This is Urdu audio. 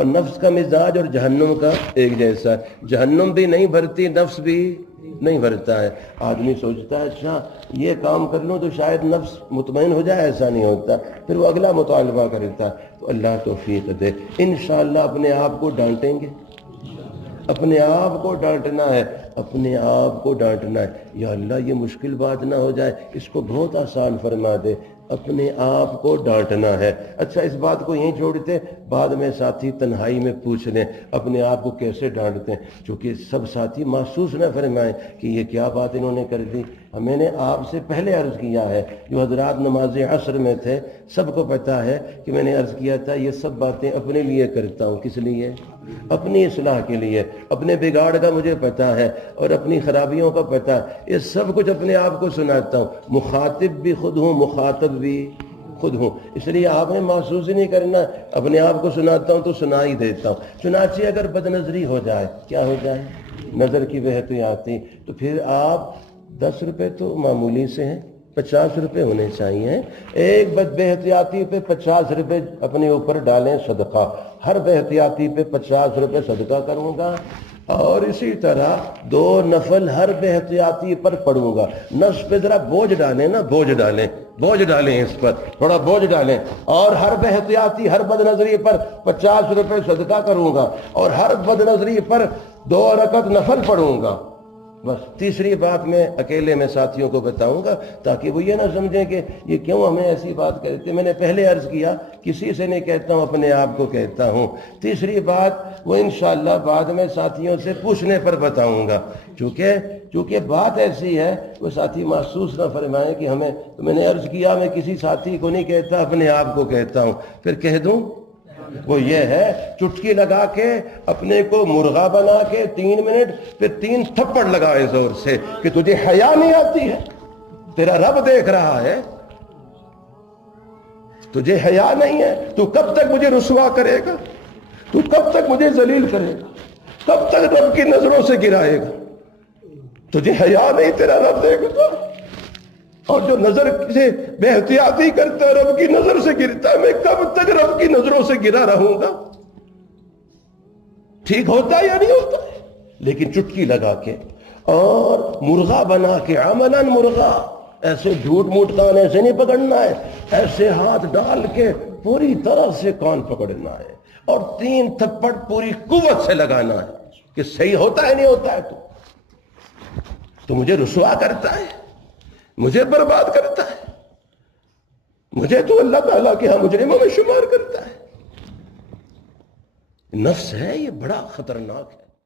اور نفس کا مزاج اور جہنم کا ایک جیسا ہے، جہنم بھی نہیں بھرتی، نفس بھی نہیں بھرتا ہے۔ آدمی سوچتا ہے اچھا یہ کام کر لوں تو شاید نفس مطمئن ہو جائے، ایسا نہیں ہوتا، پھر وہ اگلا مطالبہ کرتا ہے۔ تو اللہ توفیق دے، انشاءاللہ اپنے آپ کو ڈانٹیں گے، اپنے آپ کو ڈانٹنا ہے، اپنے آپ کو ڈانٹنا ہے۔ یا اللہ یہ مشکل بات نہ ہو جائے، اس کو بہت آسان فرما دے، اپنے آپ کو ڈانٹنا ہے۔ اچھا اس بات کو یہیں چھوڑتے، بعد میں ساتھی تنہائی میں پوچھ لیں اپنے آپ کو کیسے ڈانٹتے ہیں، چونکہ سب ساتھی محسوس نہ فرمائیں کہ یہ کیا بات انہوں نے کر دی۔ میں نے آپ سے پہلے عرض کیا ہے، جو حضرات نماز عصر میں تھے سب کو پتا ہے کہ میں نے عرض کیا تھا یہ سب باتیں اپنے لیے کرتا ہوں۔ کس لیے؟ اپنی اصلاح کے لیے، اپنے بگاڑ کا مجھے پتا ہے اور اپنی خرابیوں کا پتا ہے، یہ سب کچھ اپنے آپ کو سناتا ہوں، مخاطب بھی خود ہوں، مخاطب بھی خود ہوں، اس لیے آپ نے محسوس ہی نہیں کرنا، اپنے آپ کو سناتا ہوں تو سنا ہی دیتا ہوں۔ چنانچہ اگر بد نظری ہو جائے، کیا ہو جائے؟ نظر کی بہتیاتی، تو پھر آپ 10 روپے تو معمولی سے ہیں، 50 روپے ہونے چاہیے، ایک بد بحتیاتی پہ 50 روپے اپنے اوپر ڈالیں صدقہ، ہر بحتیاتی پہ 50 روپے صدقہ کروں گا، اور اسی طرح 2 نفل ہر بحتیاتی پر پڑھوں گا۔ نفس پہ ذرا بوجھ ڈالیں نا، بوجھ ڈالیں اس پر تھوڑا بوجھ ڈالیں، اور ہر بحتیاتی ہر بد نظری پر 50 روپے صدقہ کروں گا، اور ہر بد نظری پر 2 رکعت نفل پڑھوں گا۔ بس تیسری بات میں اکیلے میں ساتھیوں کو بتاؤں گا تاکہ وہ یہ نہ سمجھیں کہ یہ کیوں ہمیں ایسی بات کہتے ہیں۔ میں نے پہلے عرض کیا کسی سے نہیں کہتا ہوں، اپنے آپ کو کہتا ہوں۔ تیسری بات وہ انشاءاللہ بعد میں ساتھیوں سے پوچھنے پر بتاؤں گا، چونکہ بات ایسی ہے وہ ساتھی محسوس نہ فرمائے کہ ہمیں، تو میں نے عرض کیا میں کسی ساتھی کو نہیں کہتا، اپنے آپ کو کہتا ہوں۔ پھر کہہ دوں وہ یہ ہے، چٹکی لگا کے اپنے کو مرغا بنا کے 3 منٹ، پھر 3 تھپڑ لگائے زور سے کہ تجھے حیا نہیں آتی ہے، تیرا رب دیکھ رہا ہے، تجھے حیا نہیں ہے، تو کب تک مجھے رسوا کرے گا، تو کب تک مجھے ذلیل کرے گا، کب تک رب کی نظروں سے گرائے گا، تجھے حیا نہیں، تیرا رب دیکھ گا۔ اور جو نظر سے بے احتیاطی کرتا ہے رب کی نظر سے گرتا ہے، میں کب تک رب کی نظروں سے گرا رہوں گا؟ ٹھیک ہوتا ہے یا نہیں ہوتا ہے؟ لیکن چٹکی لگا کے اور مرغا بنا کے، عملاً مرغا، ایسے جھوٹ موٹ کان ایسے نہیں پکڑنا ہے، ایسے ہاتھ ڈال کے پوری طرح سے کان پکڑنا ہے اور 3 تھپڑ پوری قوت سے لگانا ہے کہ صحیح ہوتا ہے نہیں ہوتا ہے تو مجھے رسوا کرتا ہے، مجھے برباد کرتا ہے، مجھے تو اللہ تعالیٰ کے ہاں مجرموں میں شمار کرتا ہے۔ نفس ہے یہ بڑا خطرناک ہے۔